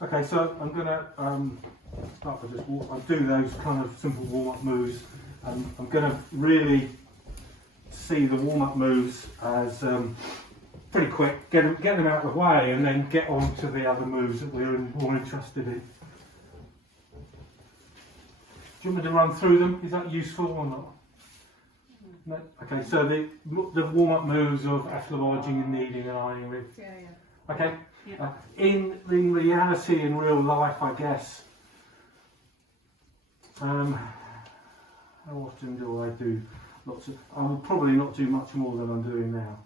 Okay, so I'm going to start with just I'll do those kind of simple warm-up moves. I'm going to really see the warm-up moves as pretty quick, get them out of the way, and then get on to the other moves that we're more interested in. Do you want me to run through them? Is that useful or not? No? Okay, so the warm-up moves of effleuraging and kneading and ironing with. Yeah. Okay. Yeah. In reality, in real life, I guess. How often do I do lots of? I will probably not do much more than I'm doing now.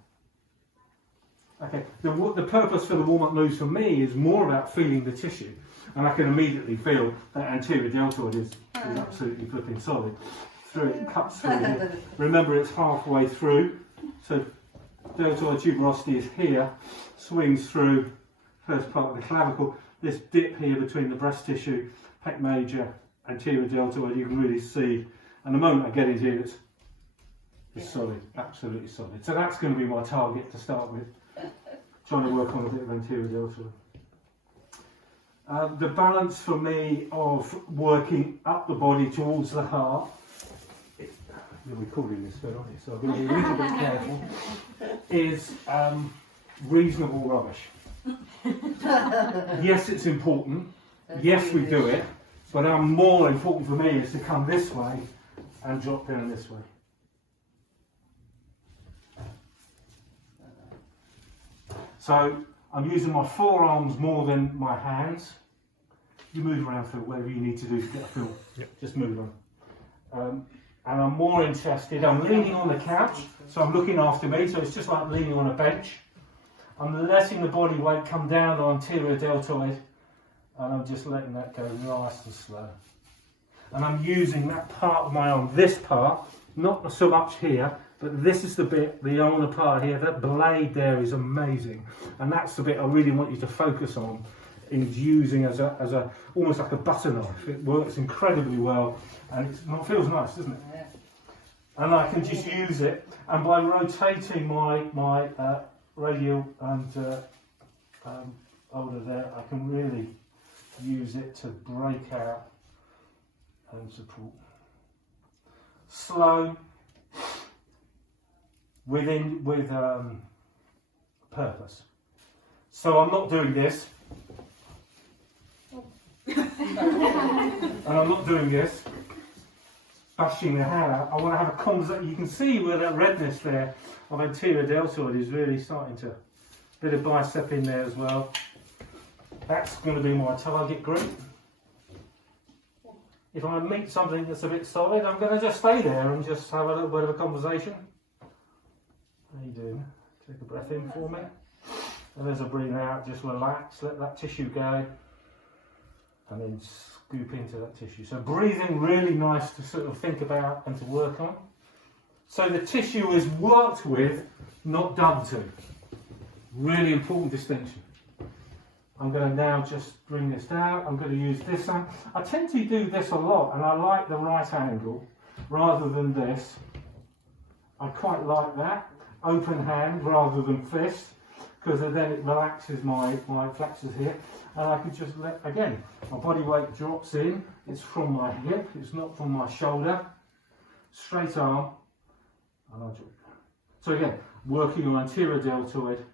Okay. The purpose for the warm-up moves for me is more about feeling the tissue, and I can immediately feel that anterior deltoid is absolutely flipping solid. Through it cuts through here. Remember, it's halfway through, so deltoid tuberosity is here, swings through first part of the clavicle. This dip here between the breast tissue, pec major, anterior deltoid, you can really see. And the moment I get into here, it's solid, absolutely solid. So that's going to be my target to start with. Trying to work on a bit of anterior deltoid. The balance for me of working up the body towards the heart, you're recording this bit, aren't you? So I'm going to be a little bit careful, is reasonable rubbish. Yes, it's important. Yes, we do it. But more important for me is to come this way and drop down this way. So I'm using my forearms more than my hands. You move around for whatever you need to do to get a feel. Yep. Just move on. And I'm more interested, I'm leaning on the couch, so I'm looking after me, so it's just like leaning on a bench. I'm letting the body weight come down the anterior deltoid, and I'm just letting that go nice and slow. And I'm using that part of my arm, this part, not so much here, but this is the bit, the ulnar part here, that blade there is amazing. And that's the bit I really want you to focus on, is using as a almost like a butter knife. It works incredibly well, and it feels nice, doesn't it? Yeah. And I can just use it, and by rotating my radial and ulnar there, I can really use it to break out and support. Slow, with purpose. So I'm not doing this. And I'm not doing this, bashing the hair out. I want to have a conversation. You can see where that redness there of anterior deltoid is really starting to, bit of bicep in there as well. That's going to be my target group. If I meet something that's a bit solid, I'm going to just stay there and just have a little bit of a conversation. How you doing? Take a breath in for me. And as I breathe out, just relax, let that tissue go. And then scoop into that tissue. So breathing, really nice to sort of think about and to work on. So the tissue is worked with, not done to. Really important distinction. I'm going to now just bring this down. I'm going to use this hand. I tend to do this a lot, and I like the right angle rather than this. I quite like that. Open hand rather than fist, because then it relaxes my flexors here. And I can just let, again, my body weight drops in. It's from my hip, it's not from my shoulder. Straight arm, and I drop. So again, working on anterior deltoid.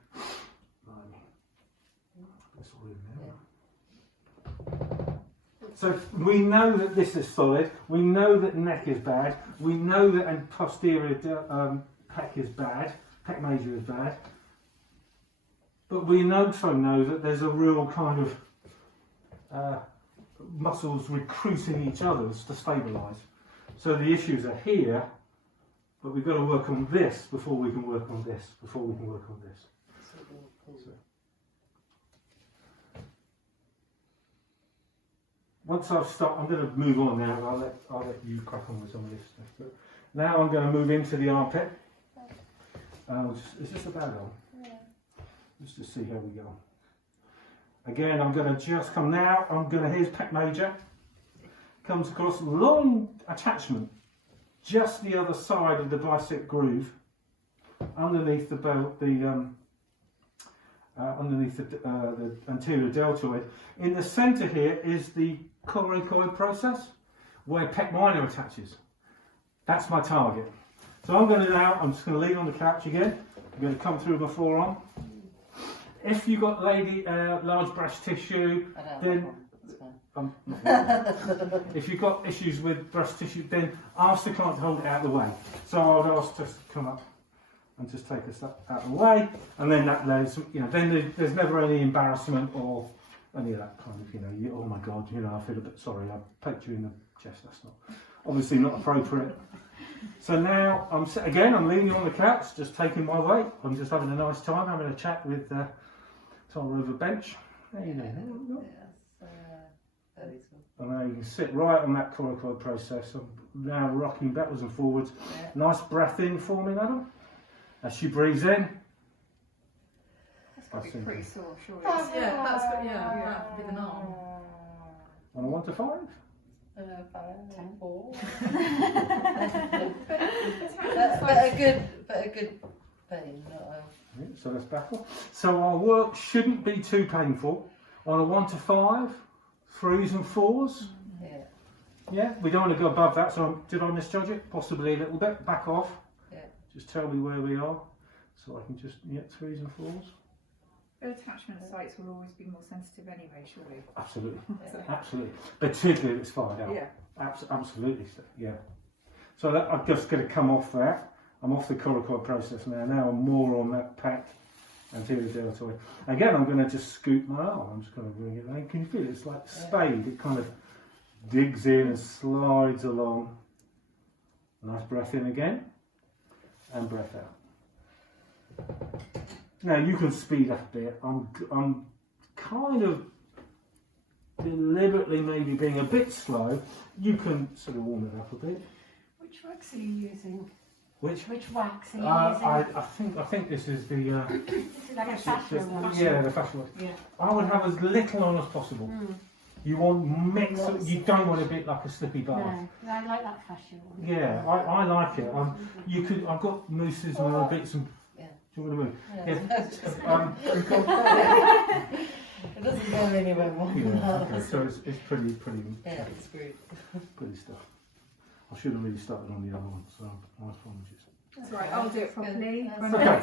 So we know that this is solid. We know that neck is bad. We know that posterior pec is bad. Pec major is bad. But we also know that there's a real kind of muscles recruiting each other to stabilise. So the issues are here, but we've got to work on this before we can work on this, before we can work on this. So, once I've stopped, I'm going to move on now. I'll let you crack on with some of this stuff. But now I'm going to move into the armpit. Is this a bad one? Let's just see how we go. Again, I'm going to just come now. Here's pec major. Comes across, long attachment, just the other side of the bicep groove, underneath the underneath the anterior deltoid. In the centre here is the coracoid process, where pec minor attaches. That's my target. So I'm just going to lean on the couch again. I'm going to come through my forearm. If you've got large breast tissue, then if you've got issues with breast tissue, then ask the client to hold it out of the way. So I would ask just to come up and just take a step out of the way, and then that lays, then there's never any embarrassment or any of that kind of, oh my God, I feel a bit sorry, I poked you in the chest. That's obviously not appropriate. So now I'm leaning on the couch, just taking my weight. I'm just having a nice time, having a chat with Tom over bench. There you go. And now you can sit right on that coracoid process. I'm now rocking backwards and forwards. Yeah. Nice breath in for me, madam. As she breathes in. That's got to be pretty sore, surely. Yeah, with an arm. On a 1 to 5? 5, 4. but a good pain. So let's back up. So our work shouldn't be too painful. On a 1 to 5, 3s and 4s. Yeah, we don't want to go above that. So did I misjudge it? Possibly a little bit. Back off. Yeah. Just tell me where we are, so I can just 3s and 4s. The attachment sites will always be more sensitive anyway, surely. Absolutely, absolutely. Particularly if it's fired out. Yeah. Absolutely. Yeah. So I'm just going to come off that. I'm off the coracoid process now. Now I'm more on that pec anterior deltoid. Again, I'm going to just scoop my arm. I'm just going to bring it in. Can you feel it? It's like spade. It kind of digs in and slides along. Nice breath in again, and breath out. Now you can speed up a bit. I'm kind of deliberately maybe being a bit slow. You can sort of warm it up a bit. Which wax are you using? Which wax are you using? I think this is the. This is like a fascia one. Yeah, the fascia one. Yeah. I would have as little on as possible. You want mix. You don't want a bit like a slippy bath. No, I like that fascia one. Yeah, I like it. You could. I've got mousses and little bits and. Do you want to move? It doesn't go anywhere more. Yeah, okay. So it's pretty. Yeah, it's great. Pretty stuff. I should have really started on the other one, so my apologies. That's right, I'll do it properly. Okay.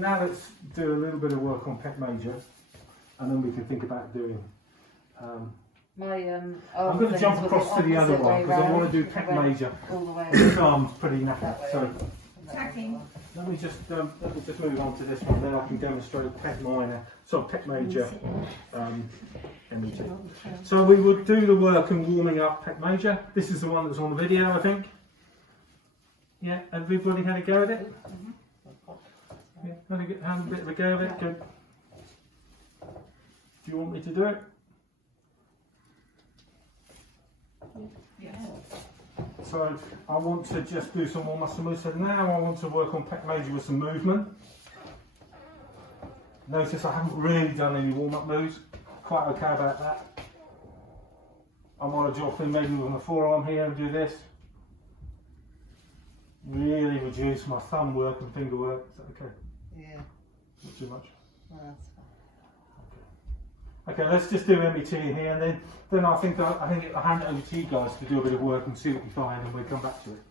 Now let's do a little bit of work on pec major, and then we can think about doing. I'm going to jump across to the other one because I want to do pec major. This arm's pretty knackered, so let me just move on to this one. Then I can demonstrate pec minor, pec major. So we would do the work and warming up pec major. This is the one that's on the video, I think. Yeah, everybody had a go at it. Yeah, had a bit of a go at it. Good. Do you want me to do it? Yes. So I want to just do some more muscle moves. So now I want to work on pec major with some movement. Notice I haven't really done any warm-up moves. Quite okay about that. I want to drop in maybe with my forearm here and do this. Really reduce my thumb work and finger work. Is that okay? Yeah. Not too much? No, that's fine. Okay, let's just do MET here, and then I think I'll hand it over to you guys to do a bit of work and see what you find, and we'll come back to it.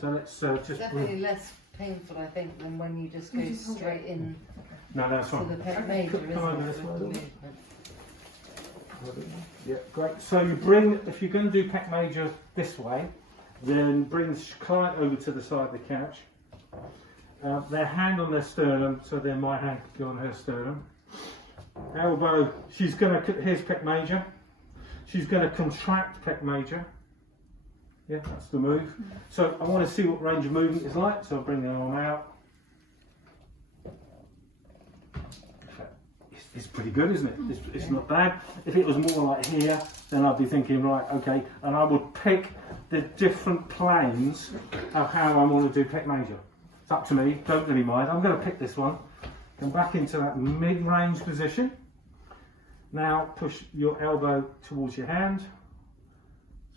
So let's just definitely less painful, I think, than when you just go straight in. No, that's fine. To the pec major, Come over this isn't it? Yeah, great. So you bring, if you're going to do pec major this way, then bring the client over to the side of the couch. Their hand on their sternum, so then my hand could go on her sternum. Elbow, here's pec major. She's going to contract pec major. Yeah, that's the move. So I want to see what range of movement is like, so I'll bring the arm out. It's pretty good, isn't it? It's not bad. If it was more like here, then I'd be thinking, right, okay, and I would pick the different planes of how I want to do pec major. It's up to me, don't really mind. I'm going to pick this one. Come back into that mid-range position. Now push your elbow towards your hand.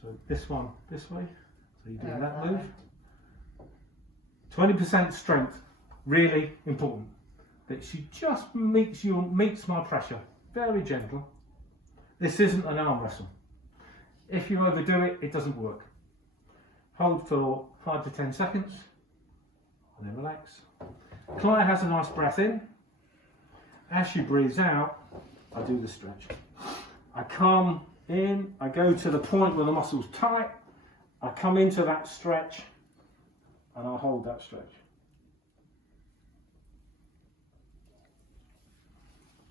So this one this way. So you're doing that move. 20% strength. Really important that she just meets my pressure, very gentle. This isn't an arm wrestle. If you overdo it, it doesn't work. Hold for 5 to 10 seconds, and then relax. Client has a nice breath in. As she breathes out, I do the stretch. I come in, I go to the point where the muscle's tight, I come into that stretch, and I'll hold that stretch.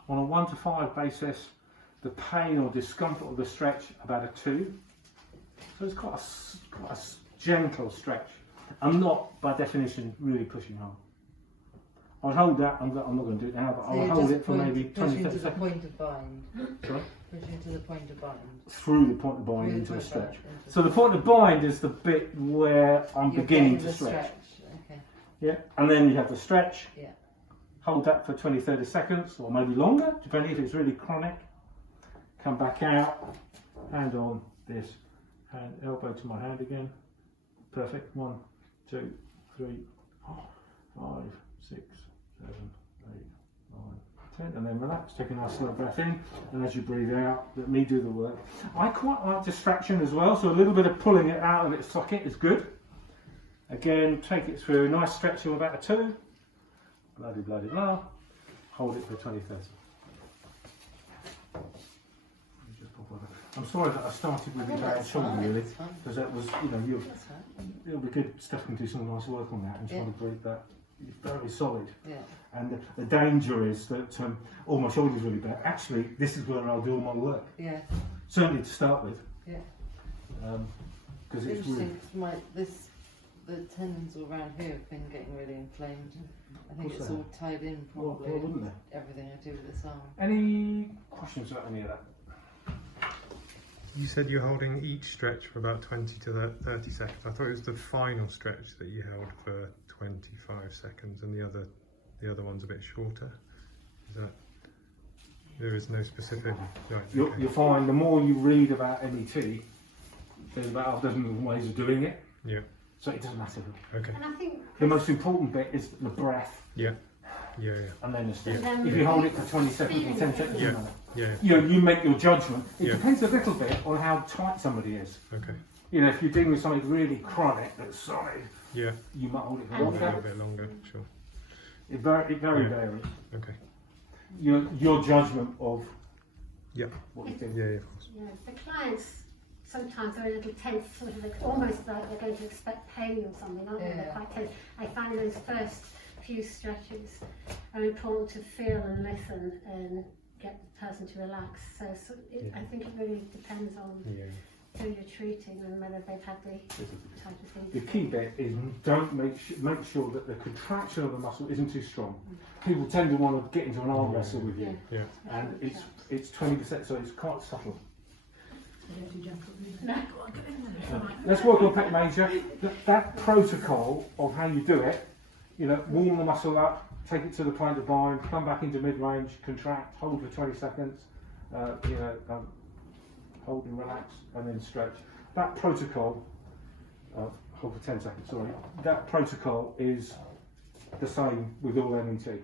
On a 1 to 5 basis, the pain or discomfort of the stretch about a 2. So it's quite a gentle stretch. I'm not, by definition, really pushing hard. I'll hold that, I'm not going to do it now, but I'll hold it for maybe 20 pushing to the seconds. point of bind. Sorry? Pushing to the point of bind. Through the point of bind Through the into a point of stretch. bind into- So the point of bind is the bit where I'm You're beginning getting to the stretch. Okay. Yeah, and then you have the stretch. Yeah. Hold that for 20, 30 seconds, or maybe longer, depending if it's really chronic. Come back out, hand on this, hand, elbow to my hand again. Perfect. 1, 2, 3, 4, 5, 6, 7, 8, 9, 10, and then relax. Take a nice slow breath in, and as you breathe out, let me do the work. I quite like distraction as well, so a little bit of pulling it out of its socket is good. Again, take it through a nice stretch of about a 2. Bloody blah. Hold it for 20, 30. I'm sorry that I started with the bad shoulder really, because that was, it'll be good. Steph can do some nice work on that and trying to break that. It's very solid. Yeah. And the danger is that, my shoulder's really bad. Actually, this is where I'll do all my work. Yeah. Certainly to start with. Yeah. Because it's really... Interesting, the tendons all around here have been getting really inflamed. I think it's all tied in probably. Well, wouldn't it? Everything I do with this arm. Any questions about any of that? You said you're holding each stretch for about 20 to 30 seconds. I thought it was the final stretch that you held for 25 seconds, and the other one's a bit shorter. Is that? There is no specific. Right, okay. You'll find the more you read about NET, there's about 12 ways of doing it. Yeah. So it doesn't matter. Okay. And I think The most important bit is the breath. Yeah. Yeah. And then the step. And then If you hold it for 20 seconds or 10 seconds, Yeah. doesn't matter. Yeah. You make your judgment. It Yeah. depends a little bit on how tight somebody is. Okay. If you're dealing with something really chronic that's solid, Yeah. you might hold it for A little longer. bit longer. Sure. It very Yeah. varies. Okay. Your judgment of Yeah. what you think. Yeah. Of course. the clients sometimes are a little tense, sort of almost like they're going to expect pain or something, aren't they? Yeah. They're quite tense. I find those first few stretches are important to feel and listen and get the person to relax. I think it really depends on Yeah. who you're treating and whether they've had the type of thing. The key bit is don't make sure that the contraction of the muscle isn't too strong. People tend to want to get into an arm wrestle with you, Yeah. and it's 20%, so it's quite subtle. Let's work on pec major. That protocol of how you do it, warm the muscle up, take it to the point of bind, come back into mid-range, contract, hold for 20 seconds, hold and relax, and then stretch. That protocol, hold for 10 seconds, sorry. That protocol is the same with all NET.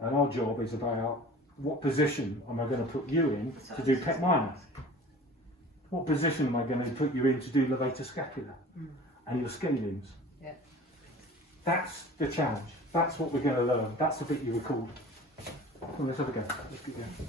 And our job is about what position am I going to put you in to do pec minor? What position am I going to put you in to do levator scapula and your scalenes? Yeah. That's the challenge. That's what we're going to learn. That's the bit you record. Well, let's have a go. Let's get going.